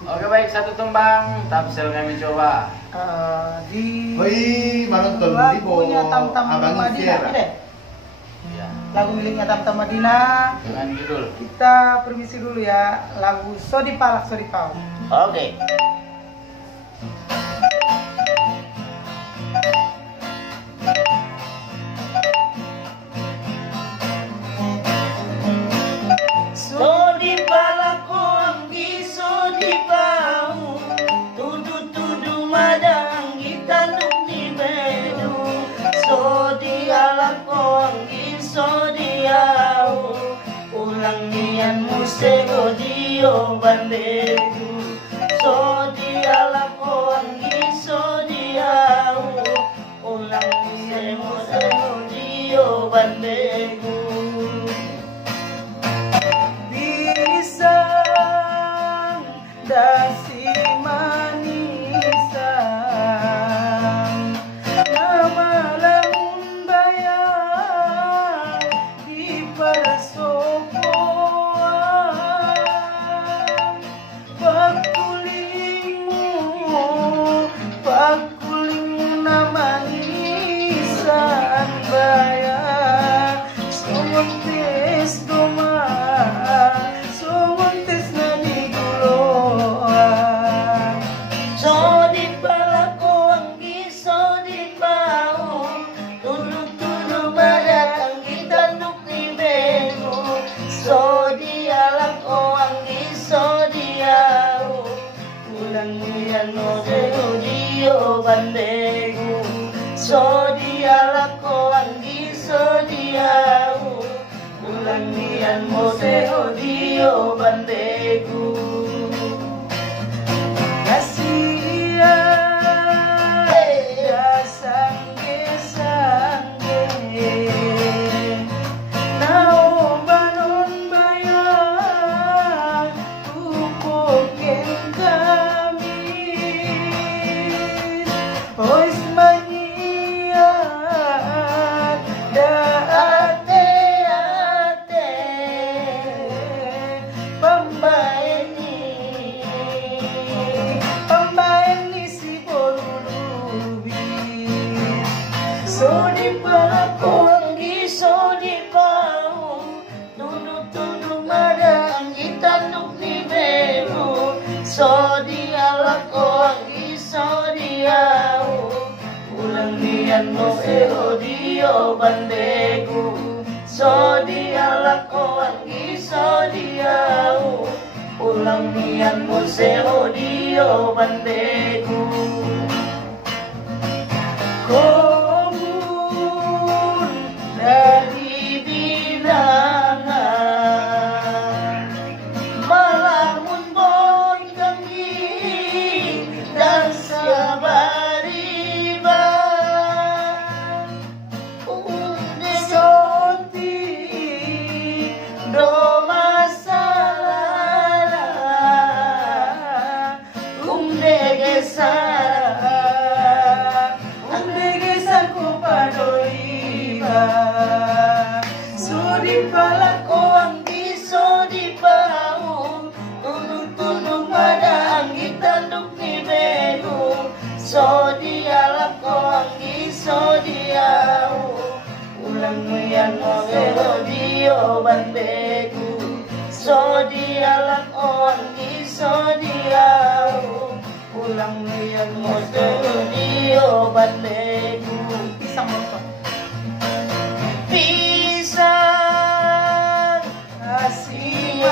Oke baik, satu tembang Tapsel kami coba. Di Manonton di lagunya Tamtam Abang Madinah Sierra. deh. Ya, Lagu miliknya Tamtam Madinah. dengan judul. Kita permisi dulu ya. Lagu Sodi Palak Sodi Pau. Oke. Sodi palako anggi sodi pau, tudu madang gitanuk ni bedu. Sodi alako anggi sodi au, ulang nian musego dio bandedu. Sodi alako anggi sodi au, ulang nian musego dio bandedu. Pisang dasi manisan, nama lamun bayar di persokoan. Pakulingmu nama nisan bayar, somontes doma, somontes na diguluan. Sodi palako anggi sodi pau, tudu madang gitanuk ni bedu. Sodi alako anggi sodi au, ulang nian modelo dio bandegu. Sodi alako anggi sodi au, ulang nian modelo dio bandegu. Kasihan ya sangge nao banon bayar tupoken kami. Ois manyiat da ate pambaeni si borulubi. Sodi palako anggi sodi pau, tudu madang gitanuk ni bedu. Sodi alako anggi sodi au, ulang nian mo dio bandegu. Sodi alako anggi sodi au, ulang nian mo dio bandegu. Komun dari binangan, Malamun boy kami dan sabariban, soti do masalah umdege sara umdegesan ko padoiba. Sudi palako anggi sodi pau, tudu madang gitanuk ni bedu. Sodi alako anggi sodi au, ulang nian modelo dio bandegu. Sodi alako anggi sodi au, ulang nian modelo dio bandegu. pisang motor. Pisang Kasih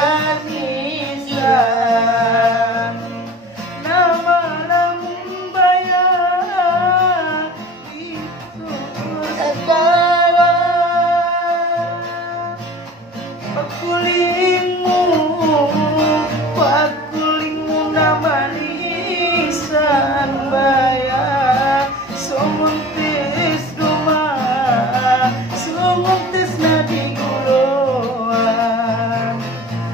manisan, nama lamun bayar itu sekarang pakulingmu nama nisan bayar, somontes doma, somontes na diguluan.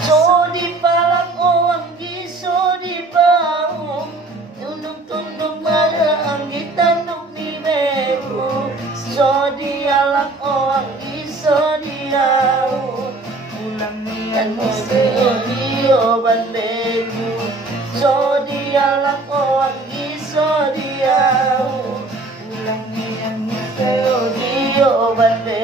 Sodi palako benu so dia lakoan so dia ulang yang miseo dio bande